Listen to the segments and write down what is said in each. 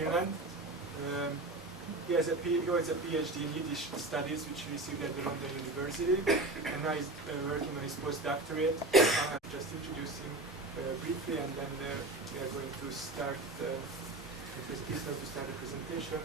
Finland. He holds a PhD in Yiddish studies, which he received at the London University, and now he's working on his postdoctorate. I'll just introduce him briefly, and then we are going to start the presentation.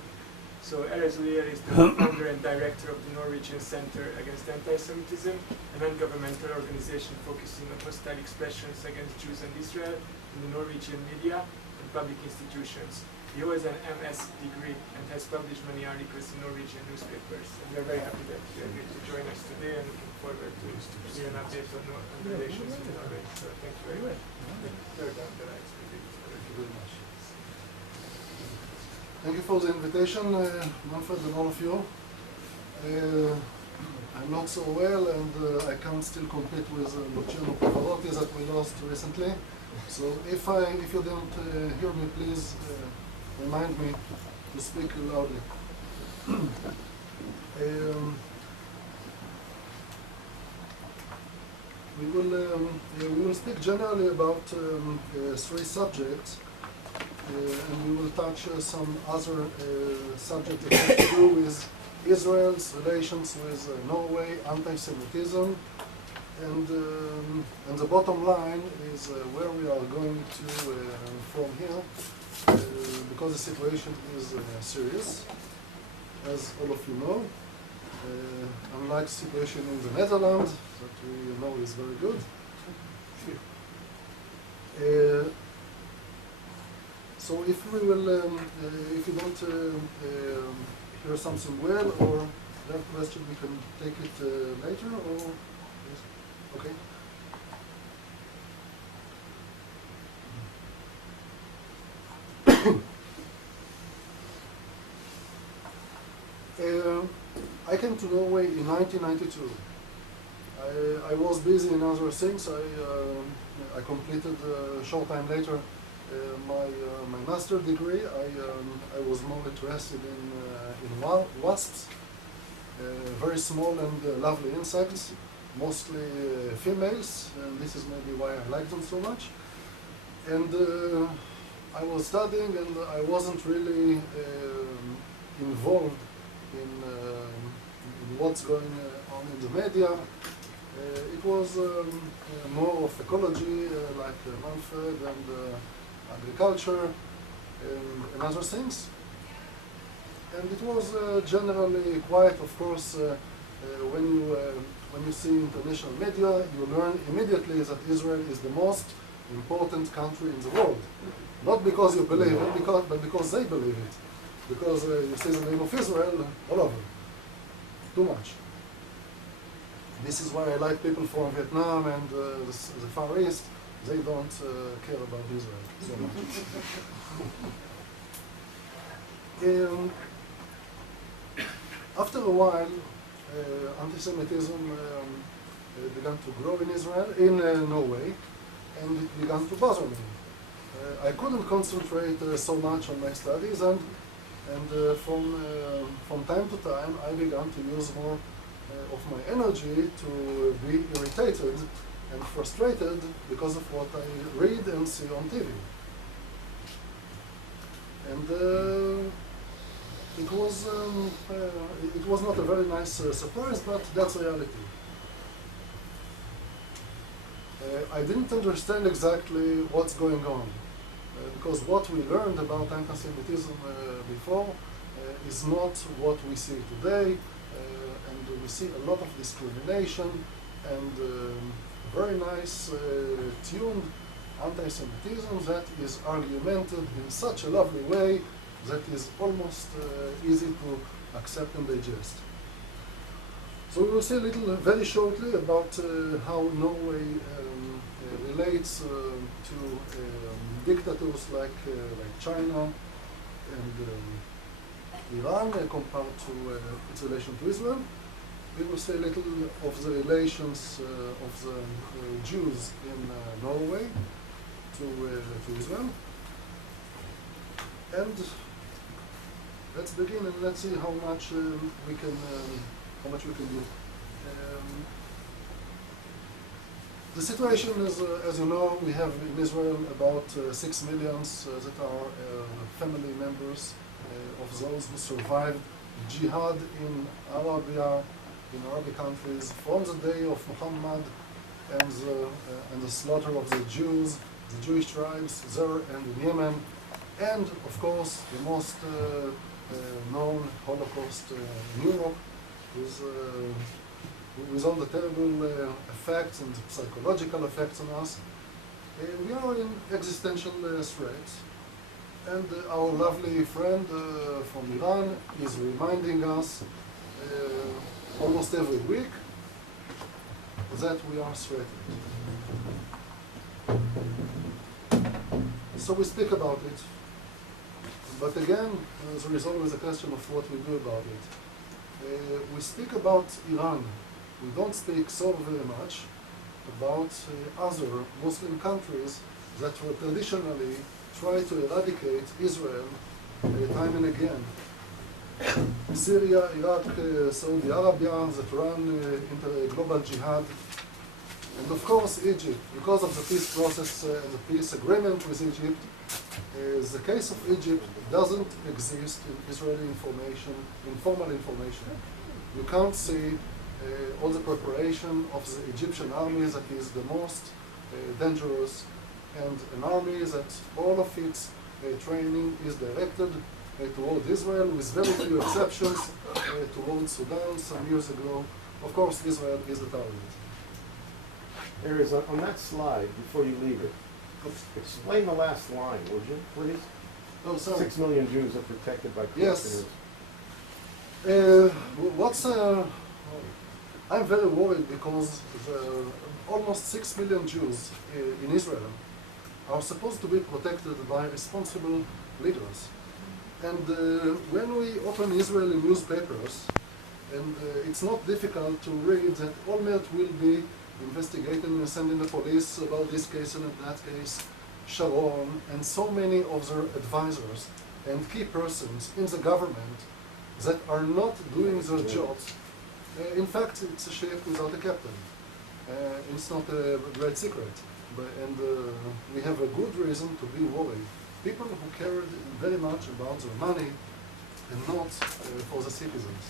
So Erez is the founder and director of the Norwegian Center Against Anti-Semitism, a non-governmental organization focusing on hostile expressions against Jews and Israel in the Norwegian media and public institutions. He holds an MS degree and has published many articles in Norwegian newspapers. And we are very happy that you agreed to join us today, and looking forward to hear an update on the relations with Norway. So thank you very much. Thank you very much. Thank you for the invitation, Manfred and all of you. I'm not so well, and I can't still compete with Luciano Pavarotti that we lost recently. So if you don't hear me, please remind me to speak loudly. We will speak generally about three subjects. And we will touch some other subjects that have to do with Israel's relations with Norway, anti-Semitism, and the bottom line is where we are going to from here, because the situation is serious, as all of you know. Unlike the situation in the Netherlands, that we know is very good. So if we will, if you don't hear something well or that question, we can take it later, or yes? Okay. I came to Norway in 1992. I was busy in other things. I completed a short time later my master degree. I was more interested in wasps, very small and lovely insects, mostly females, and this is maybe why I like them so much. And I was studying, and I wasn't really involved in what's going on in the media. It was more of ecology, like Manfred, and agriculture and other things. And it was generally quiet. Of course, when you see international media, you learn immediately that Israel is the most important country in the world. Not because you believe it, but because they believe it. Because you see the name of Israel all over. Too much. This is why I like people from Vietnam and the Far East. They don't care about Israel so much. After a while, anti-Semitism began to grow in Israel, in Norway, and it began to bother me. I couldn't concentrate so much on my studies, and from time to time, I began to use more of my energy to be irritated and frustrated because of what I read and see on TV. And it was not a very nice surprise, but that's reality. I didn't understand exactly what's going on, because what we learned about anti-Semitism before is not what we see today, and we see a lot of discrimination and very nice tuned anti-Semitism that is argumented in such a lovely way that is almost easy to accept and digest. So we will see a little, very shortly, about how Norway relates to dictators like China and Iran compared to its relation to Israel. We will see a little of the relations of the Jews in Norway to Israel. And let's begin, and let's see how much we can do. The situation is, as you know, we have in Israel about 6 million that are family members members of those who survived jihad in Arabia, in Arabic countries, from the day of Muhammad and the slaughter of the Jews, the Jewish tribes there and in Yemen, and of course the most known Holocaust in Europe, with all the terrible effects and psychological effects on us. We are in existential threat, and our lovely friend from Iran is reminding us almost every week that we are threatened. So we speak about it, but again, there is always a question of what we do about it. We speak about Iran. We don't speak so very much about other Muslim countries that were traditionally try to eradicate Israel time and again. Syria, Iraq, Saudi Arabia that run into a global jihad. And of course Egypt, because of the peace process and the peace agreement with Egypt, the case of Egypt doesn't exist in Israeli information, informal information. You can't see all the preparation of the Egyptian army that is the most dangerous, and an army that all of its training is directed toward Israel, with very few exceptions, towards Sudan some years ago. Of course, Israel is the target. Erez, on that slide, before you leave it, explain the last line, would you, please? Oh, sorry. 6 million Jews are protected by Yes. Palestinians. I'm very worried because almost 6 million Jews in Israel are supposed to be protected by responsible leaders. And when we open Israeli newspapers, and it's not difficult to read that Olmert will be investigating and sending the police about this case and that case, Sharon, and so many of their advisors and key persons in the government that are not doing their jobs. In fact, it's a ship without a captain. It's not a great secret, and we have a good reason to be worried. People who cared very much about their money and not for the citizens.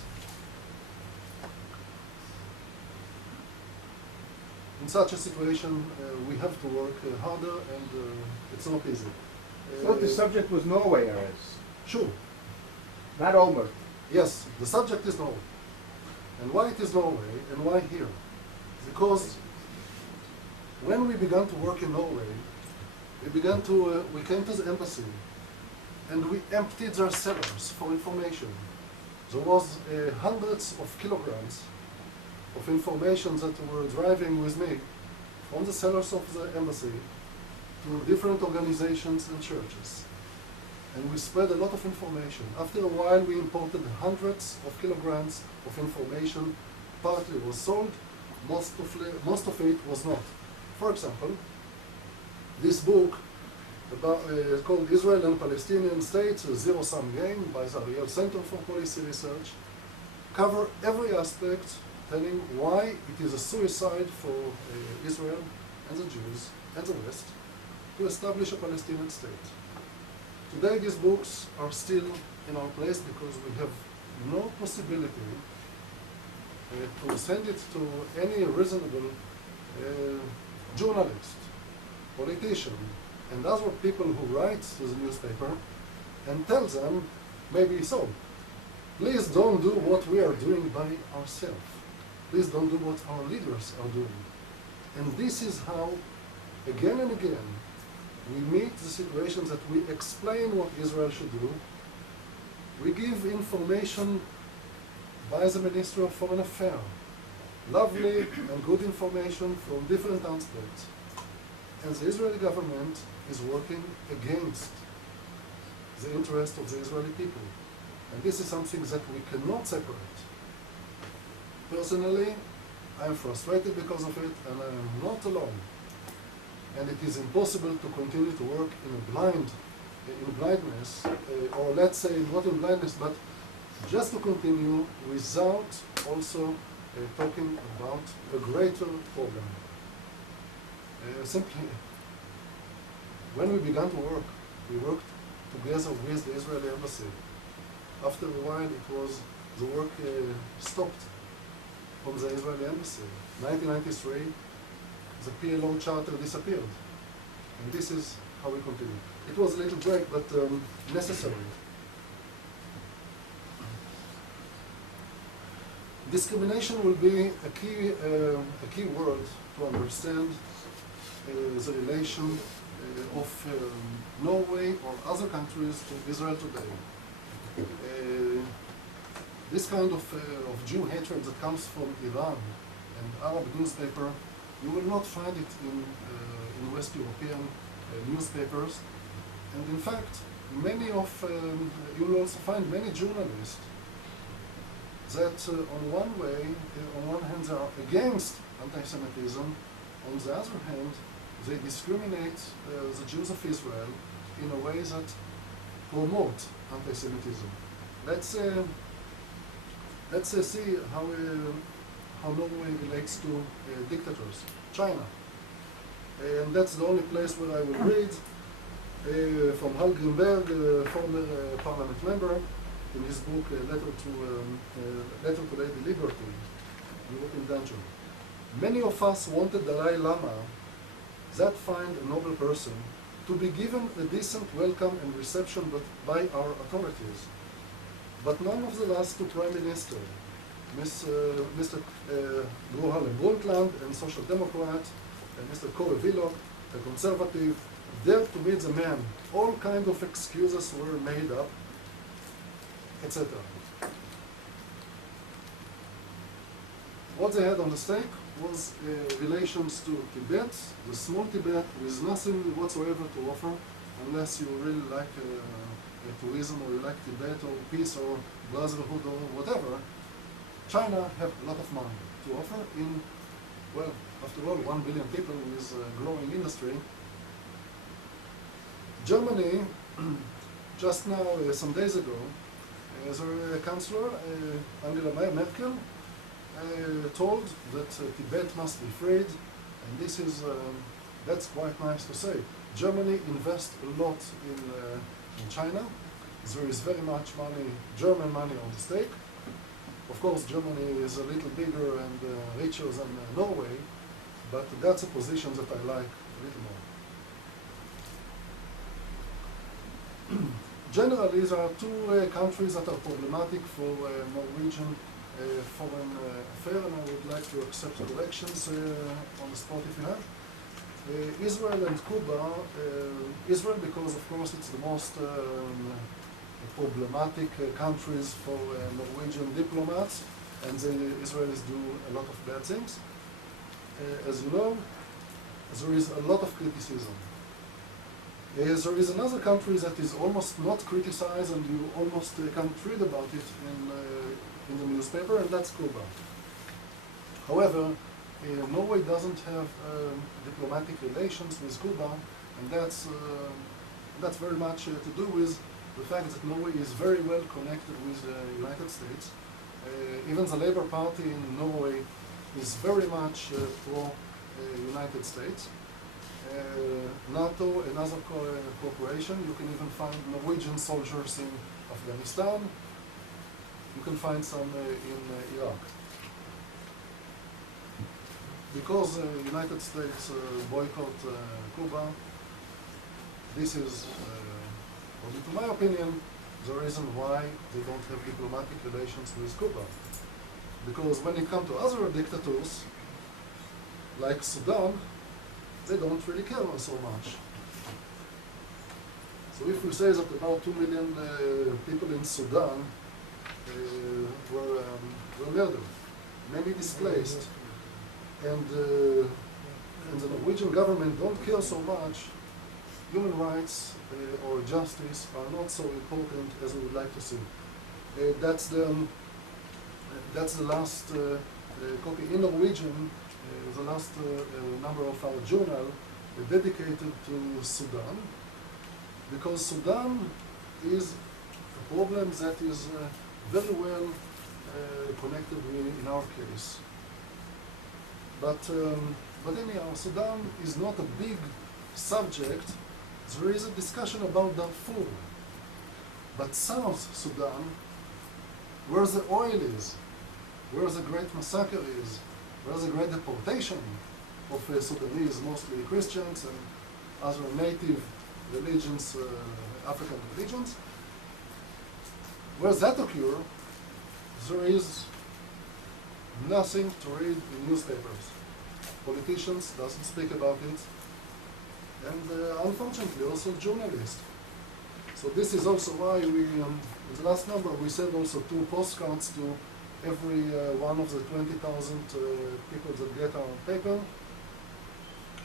In such a situation, we have to work harder, and it's not easy. So the subject was Norway, Erez, Sure. not Olmert. Yes, the subject is Norway. And why it is Norway, and why here? Because when we began to work in Norway, we came to the embassy, and we emptied their cellars for information. There was hundreds of kilograms of information that were driving with me from the cellars of the embassy to different organizations and churches. And we spread a lot of information. After a while, we imported hundreds of kilograms of information. Partly was sold, most of it was not. For example, this book called Israel and Palestinian States, a zero-sum game by the Uriely Center for Policy Research, cover every aspect, telling why it is a suicide for Israel and the Jews and the West to establish a Palestinian state. Today these books are still in our place because we have no possibility to send it to any reasonable journalist, politician, and other people who write to the newspaper and tell them, maybe so, please don't do what we are doing by ourselves. Please don't do what our leaders are doing. And this is how, again and again, we meet the situations that we explain what Israel should do. We give information by the Ministry of Foreign Affairs, lovely and good information from different aspects. And the Israeli government is working against the interest of the Israeli people. And this is something that we cannot separate. Personally, I am frustrated because of it, and I am not alone. And it is impossible to continue to work in blindness, or let's say not in blindness, but just to continue without also talking about a greater problem. Simply, when we began to work, we worked together with the Israeli embassy. After a while, the work stopped from the Israeli embassy. 1993, the PLO charter disappeared. And this is how we continue. It was a little break, but necessary. Discrimination will be a key word to understand the relation of Norway or other countries to Israel today. This kind of Jew hatred that comes from Iran and Arab newspaper, you will not find it in West European newspapers. And in fact, you will also find many journalists that on one hand they are against anti-Semitism, on the other hand they discriminate the Jews of Israel in a way that promote anti-Semitism. Let's see how Norway relates to dictators. China. And that's the only place where I will read from Hal Grimberg, former parliament member, in his book Letter to Lady Liberty, European Danger. Many of us wanted Dalai Lama, that fine and noble person, to be given a decent welcome and reception by our authorities. But none of the last two prime ministers, Mr. Gro Harlem Brundtland, and Social Democrat, and Mr. Kåre Willoch, a conservative, dared to meet the man. All kinds of excuses were made up, etc. What they had on the stake was relations to Tibet, the small Tibet, with nothing whatsoever to offer, unless you really like tourism, or you like Tibet, or peace, or brotherhood, or whatever. China have a lot of money to offer in, well, after all, 1 billion people with a growing industry. Germany, just now, some days ago, their Chancellor, Angela Merkel, told that Tibet must be freed, and this is, that's quite nice to say. Germany invests a lot in China. There is very much money, German money on the stake. Of course, Germany is a little bigger and richer than Norway, but that's a position that I like a little more. Generally, there are two countries that are problematic for Norwegian foreign affair, and I would like to accept corrections on the spot if you have. Israel and Cuba. Israel, because of course it's the most problematic countries for Norwegian diplomats, and the Israelis do a lot of bad things. As you know, there is a lot of criticism. There is another country that is almost not criticized, and you almost can't read about it in the newspaper, and that's Cuba. However, Norway doesn't have diplomatic relations with Cuba, and that's very much to do with the fact that Norway is very well connected with the United States. Even the Labour Party in Norway is very much pro-United States. NATO and other cooperation, you can even find Norwegian soldiers in Afghanistan. You can find some in Iraq. Because the United States boycott Cuba, this is, according to my opinion, the reason why they don't have diplomatic relations with Cuba. Because when it comes to other dictators, like Sudan, they don't really care so much. So if we say that about 2 million people in Sudan were murdered, many displaced, and the Norwegian government don't care so much, human rights or justice are not so important as we would like to see. That's the last copy in Norwegian, the last number of our journal dedicated to Sudan, because Sudan is a problem that is very well connected with, in our case. But anyhow, Sudan is not a big subject. There is a discussion about Darfur. But South Sudan, where the oil is, where the great massacre is, where the great deportation of Sudanese, mostly Christians and other native religions, African religions, where that occurs, there is nothing to read in newspapers. Politicians doesn't speak about it, and unfortunately also journalists. So this is also why we, in the last number, we sent also 2 postcards to every one of the 20,000 people that get our paper,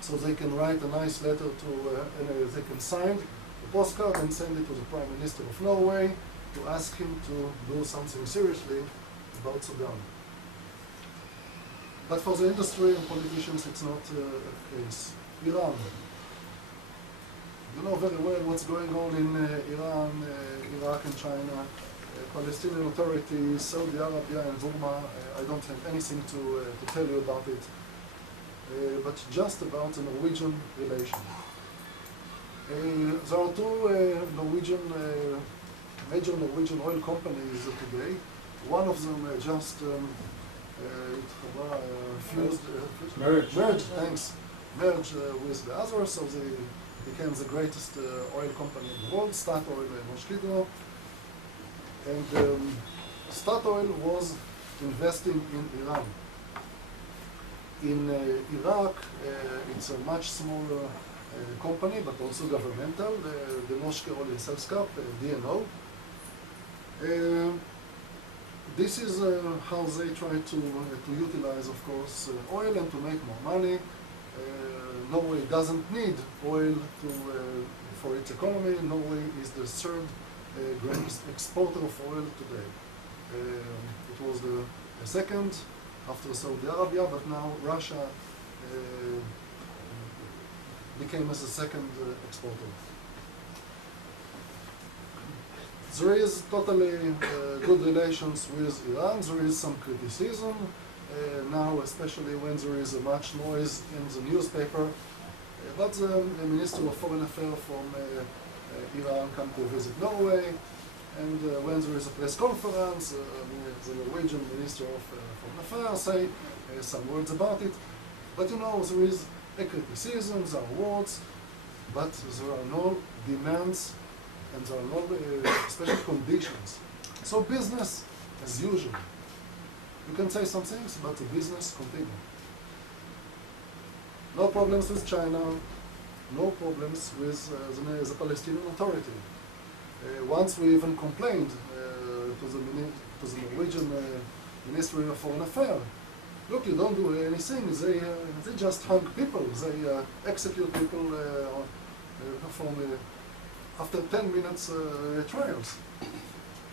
so they can write a nice letter to, and they can sign the postcard and send it to the Prime Minister of Norway to ask him to do something seriously about Sudan. But for the industry and politicians, it's not a case. Iran. You know very well what's going on in Iran, Iraq and China, Palestinian Authority, Saudi Arabia and Burma. I don't have anything to tell you about it, but just about the Norwegian relation. There are 2 major Norwegian oil companies today. One of them just merged with the other, so they became the greatest oil company in the world, Statoil Moschito. And Statoil was investing in Iran. In Iraq, it's a much smaller company, but also governmental, the Norske Oljeselskap, DNO. This is how they try to utilize, of course, oil and to make more money. Norway doesn't need oil for its economy. Norway is the 3rd greatest exporter of oil today. It was the 2nd after Saudi Arabia, but now Russia became as the 2nd exporter. There is totally good relations with Iran. There is some criticism now, especially when there is much noise in the newspaper. But the Minister of Foreign Affairs from Iran come to visit Norway, and when there is a press conference, the Norwegian Minister of Foreign Affairs say some words about it. But you know, there is a criticism, there are words, but there are no demands and there are no special conditions. So business as usual. You can say some things, but the business continues. No problems with China, no problems with the Palestinian Authority. Once we even complained to the Norwegian Ministry of Foreign Affairs, look, you don't do anything, they just hung people, they execute people after 10 minutes trials.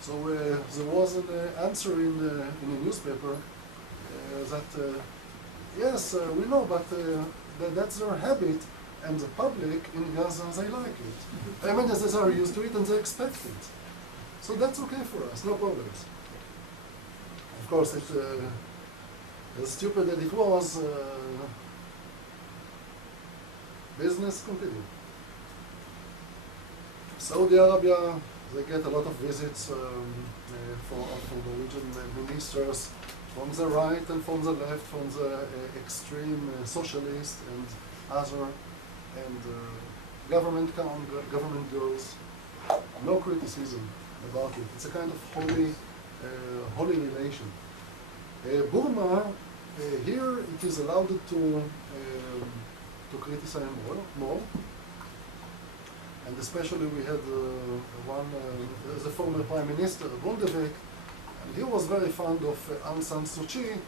So there was an answer in a newspaper that, yes, we know, but that's their habit, and the public in Gaza, they like it. I mean, they are used to it and they expect it. So that's okay for us, no problems. Of course, as stupid as it was, business continued. Saudi Arabia, they get a lot of visits from Norwegian ministers from the right and from the left, from the extreme socialist and other, and government come, government goes. No criticism about it. It's a kind of holy relation. Burma, here it is allowed to criticize more. And especially we had the former Prime Minister, Bondevik, and he was very fond of Aung San Suu Kyi.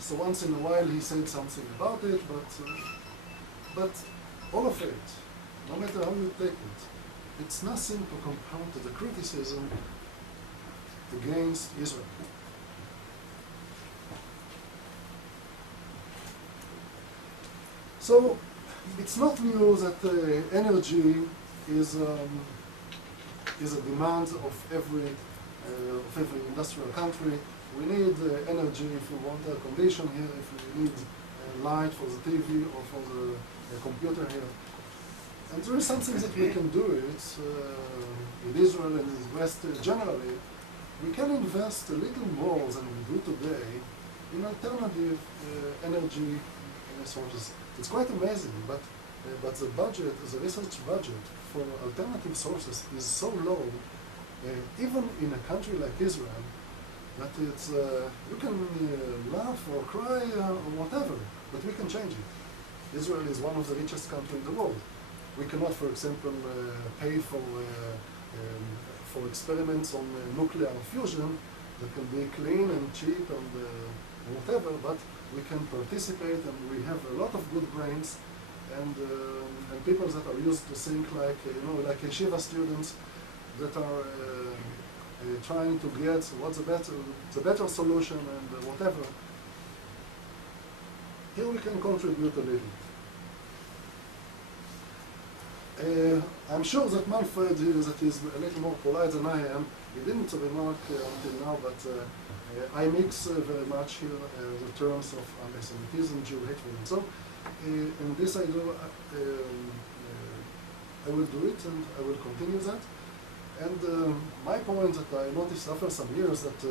So once in a while he said something about it, but all of it, no matter how you take it, it's nothing to compound to the criticism against Israel. So it's not new that energy is a demand of every industrial country. We need energy if we want air condition here, if we need light for the TV or for the computer here. And there is something that we can do. It's in Israel and in the West generally. We can invest a little more than we do today in alternative energy sources. It's quite amazing, but the budget, the research budget for alternative sources is so low, even in a country like Israel, that it's you can laugh or cry or whatever, but we can change it. Israel is one of the richest countries in the world. We cannot, for example, pay for experiments on nuclear fusion that can be clean and cheap and whatever, but we can participate, and we have a lot of good brains and people that are used to think like, like yeshiva students that are trying to get what's the better solution and whatever. Here we can contribute a little. I'm sure that Manfred, that is a little more polite than I am, he didn't remark until now, but I mix very much here the terms of anti-Semitism, Jew hatred, and so. And this I do, I will do it, and I will continue that. And my point that I noticed after some years that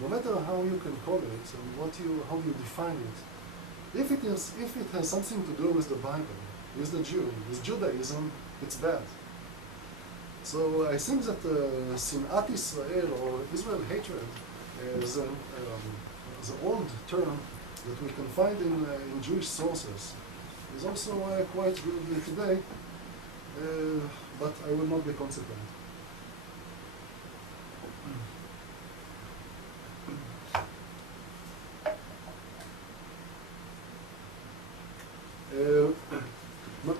no matter how you can call it and how you define it, if it has something to do with the Bible, with the Jew, with Judaism, it's bad. So I think that Sinat Israel or Israel hatred is the old term that we can find in Jewish sources is also quite good today, but I will not be consequent.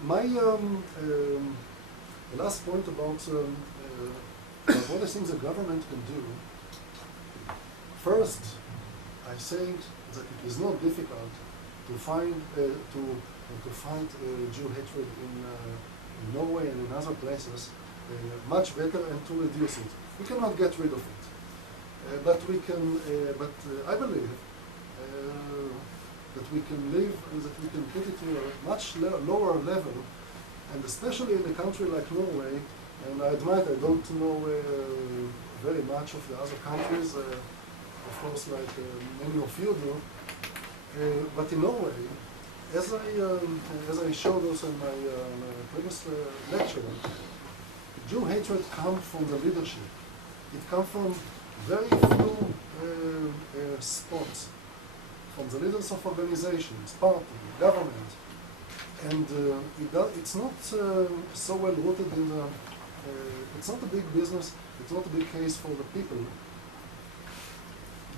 My last point about what I think the government can do. First, I think that it is not difficult to find to fight Jew hatred in Norway and in other places much better and to reduce it. We cannot get rid of it, but we can. I believe that we can live and that we can put it to a much lower level, and especially in a country like Norway. And I admit I don't know very much of the other countries, of course, like many of you do. But in Norway, as I showed also in my previous lecture, Jew hatred comes from the leadership. It comes from very few spots, from the leaders of organizations, party, government, and it's not so well rooted in the. It's not a big business. It's not a big case for the people,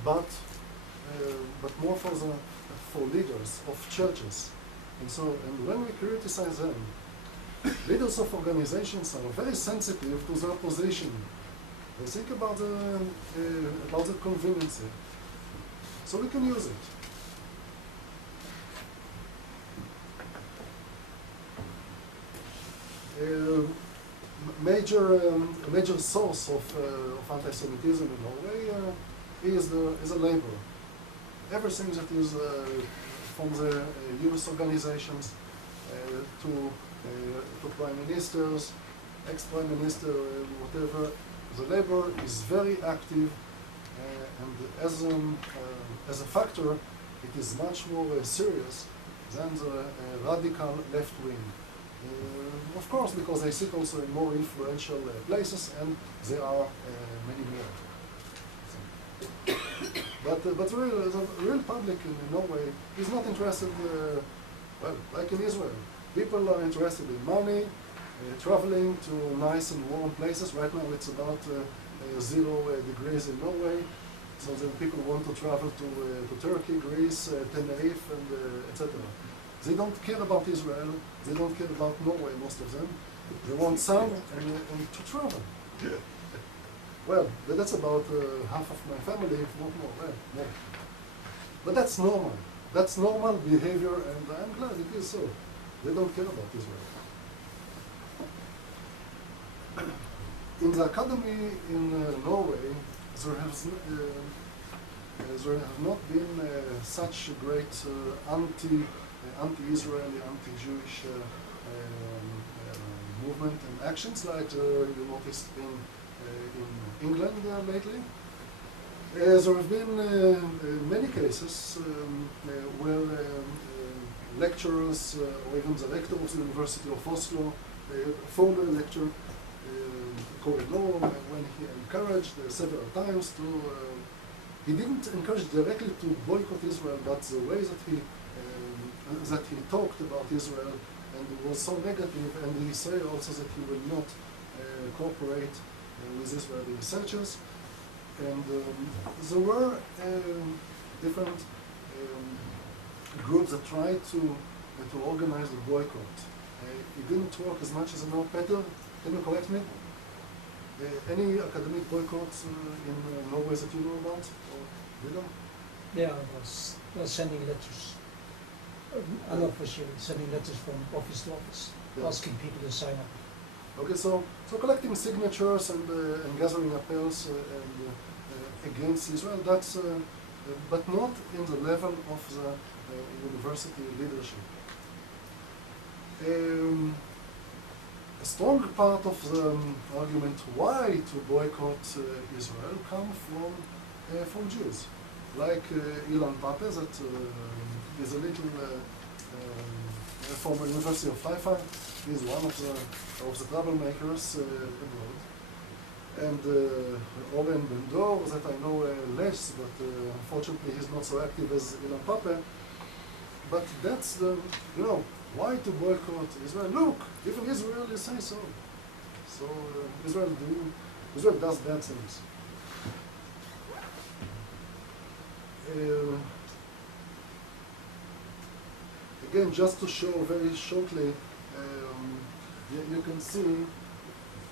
but more for leaders of churches, and when we criticize them, leaders of organizations are very sensitive to their position. They think about the convenience, so we can use it. Major source of anti-Semitism in Norway is the labor. Everything that is from the youth organizations to prime ministers, ex-prime minister, whatever, the labor is very active, and as a factor, it is much more serious than the radical left wing. Of course, because they sit also in more influential places, and there are many more. But the real public in Norway is not interested, well, like in Israel. People are interested in money, traveling to nice and warm places. Right now it's about 0 degrees in Norway, so then people want to travel to Turkey, Greece, Tenerife, and etc. They don't care about Israel, they don't care about Norway, most of them. They want sun and to travel. Well, that's about half of my family, if not more. Well, more. But that's normal. That's normal behavior, and I'm glad it is so. They don't care about Israel. In the academy in Norway, there have not been such great anti-Israeli, anti-Jewish movement and actions like you noticed in England lately. There have been many cases where lecturers or even the rector of the University of Oslo, a former lecturer, when he encouraged several times to, he didn't encourage directly to boycott Israel, but the way that he talked about Israel and was so negative, and he said also that he will not cooperate with Israeli researchers. And there were different groups that tried to organize the boycott. It didn't work as much as I know. Peter, can you correct me? Any academic boycotts in Norway that you know about? Or did I? Yeah, I was sending letters, unofficially sending letters from office to office, Yeah. asking people to sign up. Okay, so collecting signatures and gathering appeals against Israel, that's but not in the level of the university leadership. A strong part of the argument why to boycott Israel come from Jews, like Ilan Pape, that is a little from the University of Haifa. He's one of the troublemakers abroad. And Oren Ben-Dor, that I know less, but unfortunately he's not so active as Ilan Pape. But that's the, why to boycott Israel? Look, even Israelis say so. So Israel does bad things. Again, just to show very shortly, you can see,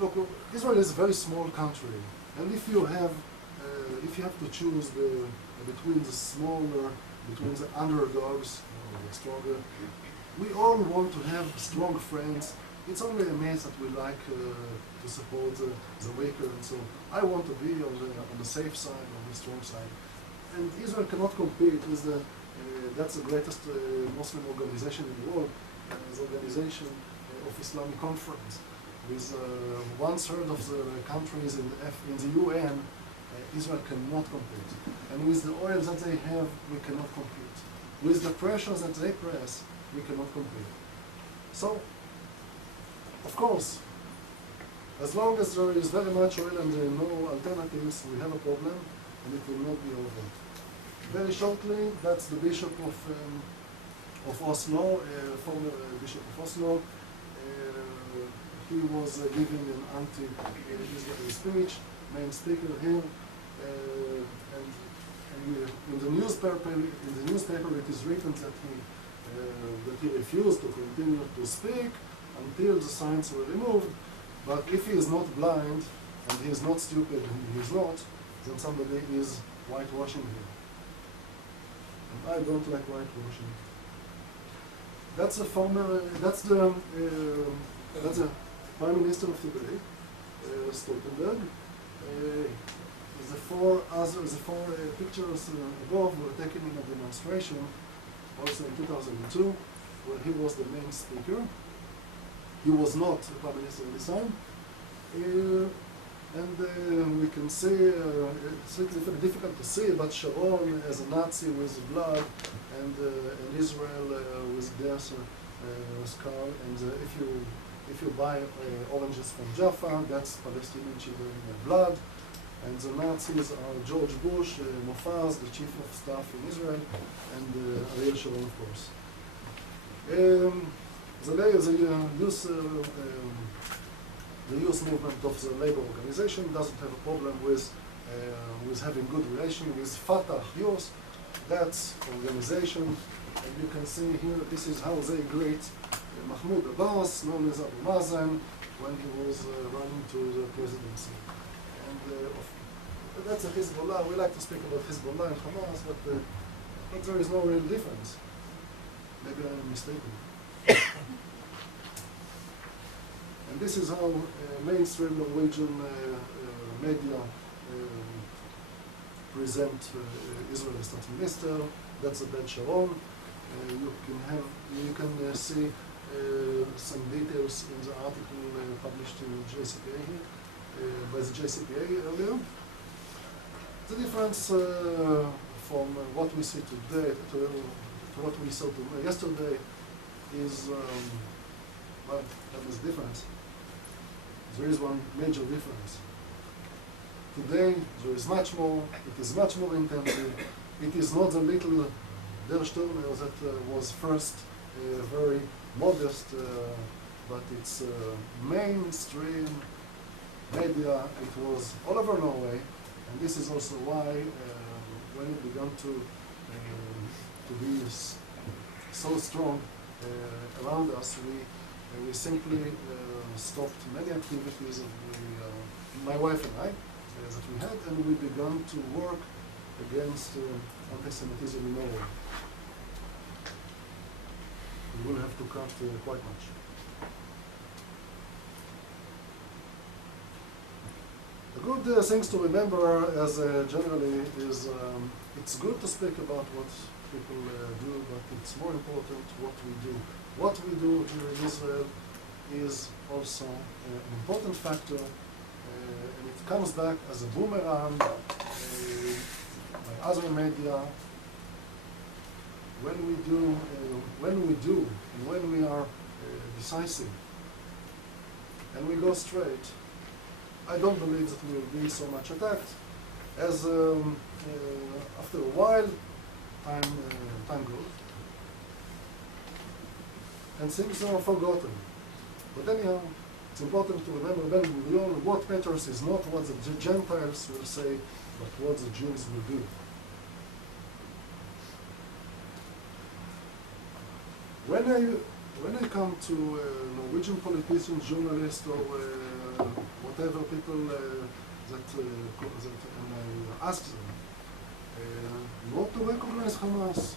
look, Israel is a very small country, and if you have to choose between the smaller, between the underdogs, the stronger, we all want to have strong friends. It's only a myth that we like to support the weaker, and so I want to be on the safe side, on the strong side. And Israel cannot compete with that's the greatest Muslim organization in the world, the Organization of Islamic Conference, with 1/3 of the countries in the UN. Israel cannot compete, and with the oil that they have, we cannot compete. With the pressure that they press, we cannot compete. So, of course, as long as there is very much oil and there are no alternatives, we have a problem, and it will not be over. Very shortly, that's the Bishop of Oslo, former Bishop of Oslo. He was giving an anti-Israeli speech, main speaker here, and in the newspaper it is written that he refused to continue to speak until the signs were removed. But if he is not blind and he is not stupid, and he is not, then somebody is whitewashing him. And I don't like whitewashing. That's the Prime Minister of today, Stoltenberg. The four pictures above were taken in a demonstration, also in 2002, where he was the main speaker. He was not the Prime Minister at this time. And we can see, it's very difficult to see, but Sharon as a Nazi with blood, and Israel with their scar. And if you buy oranges from Jaffa, that's Palestinian children blood. And the Nazis are George Bush, Mofaz, the chief of staff in Israel, and Ariel Sharon, of course. The youth movement of the labor organization doesn't have a problem with having good relations with Fatah Youth. That's organization, and you can see here, this is how they greet Mahmoud Abbas, known as Abu Mazen, when he was running to the presidency. And that's a Hezbollah. We like to speak about Hezbollah and Hamas, but there is no real difference. Maybe I'm mistaken. And this is how mainstream Norwegian media present Israel as state minister. That's a bad Sharon. You can see some details in the article published in JCPA by the JCPA earlier. The difference from what we see today to what we saw yesterday is, well, that is difference. There is one major difference. Today, there is much more, it is much more intensive. It is not the little Der Stürmer that was first very modest, but it's mainstream media. It was all over Norway, and this is also why when it began to be so strong around us, we simply stopped many activities of my wife and I that we had, and we began to work against anti-Semitism in Norway. We will have to cut quite much. The good things to remember as generally is it's good to speak about what people do, but it's more important what we do. What we do here in Israel is also an important factor, and it comes back as a boomerang by other media. When we do, and when we are decisive, and we go straight, I don't believe that we will be so much attacked. As after a while, time goes, and things are forgotten. But anyhow, it's important to remember what matters is not what the Gentiles will say, but what the Jews will do. When I come to Norwegian politicians, journalists, or whatever people and I ask them not to recognize Hamas,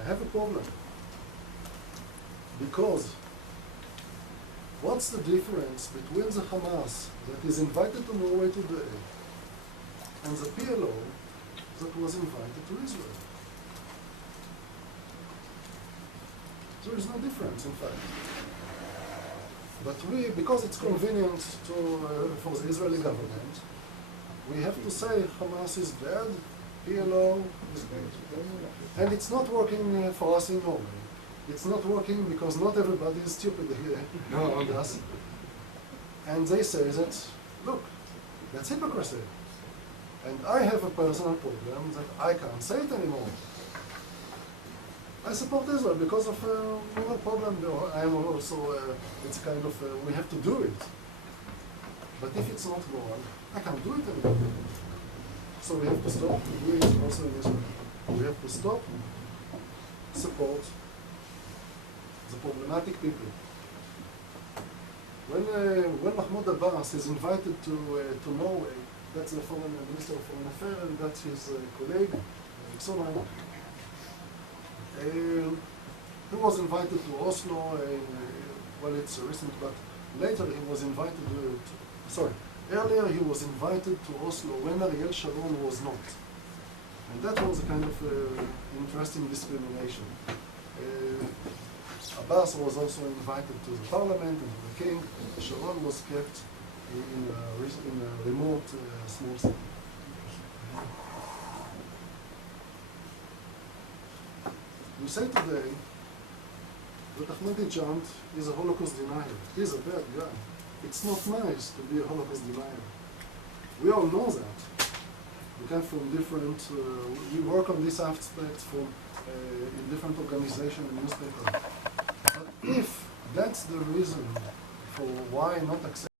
I have a problem. Because what's the difference between the Hamas that is invited to Norway today and the PLO that was invited to Israel? There is no difference, in fact. But because it's convenient for the Israeli government, we have to say Hamas is bad, PLO is good. And it's not working for us in Norway. It's not working because not everybody is stupid here around us. And they say that, look, that's hypocrisy. And I have a personal problem that I can't say it anymore. I support Israel because of moral problem. I am also, it's kind of, we have to do it. But if it's not moral, I can't do it anymore. So we have to stop doing it also in Israel. We have to stop, support the problematic people. When Mahmoud Abbas is invited to Norway, that's the foreign minister of foreign affairs, and that's his colleague, Solheim. He was invited to Oslo, well, it's recent, but later he was invited earlier he was invited to Oslo when Ariel Sharon was not. And that was a kind of interesting discrimination. Abbas was also invited to the parliament and to the king. Sharon was kept in a remote small city. We say today that Ahmadinejad is a Holocaust denier. He's a bad guy. It's not nice to be a Holocaust denier. We all know that. We come from different, we work on this aspect in different organizations and newspapers. But if that's the reason for why not accept